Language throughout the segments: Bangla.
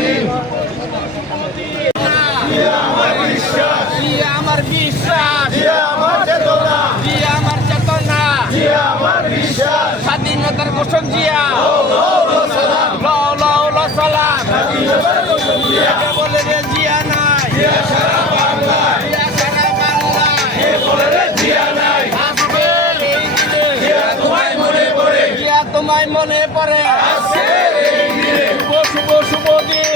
দিন। আমার বিশ্বাস, আমার বিশ্বাস, আমার চেতনা, আমার চেতনা, আমার বিশ্বাস। স্বাধীনতার ঘোষক জিয়া, সালাম। বলে রে জিয়া নাই, সারা বাংলায়, বলে রে জিয়া নাই। আসবে এই দিনে, তোমায় মনে পড়ে, তোমায় মনে পড়ে। শুভ শুভ শুভ দিন।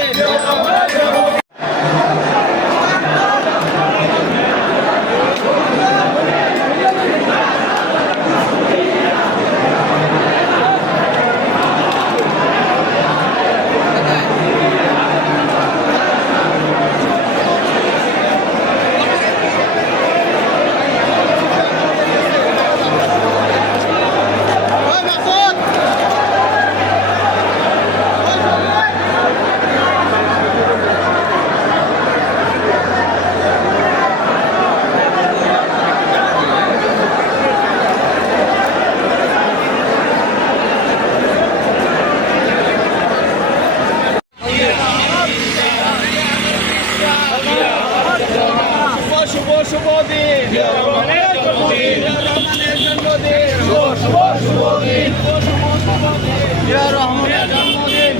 শুভ শুভ দিন, রহমানের জন্মদিন, রহমানের জন্মদিন, শুভ শুভ দিন, রহমানের জন্মদিন।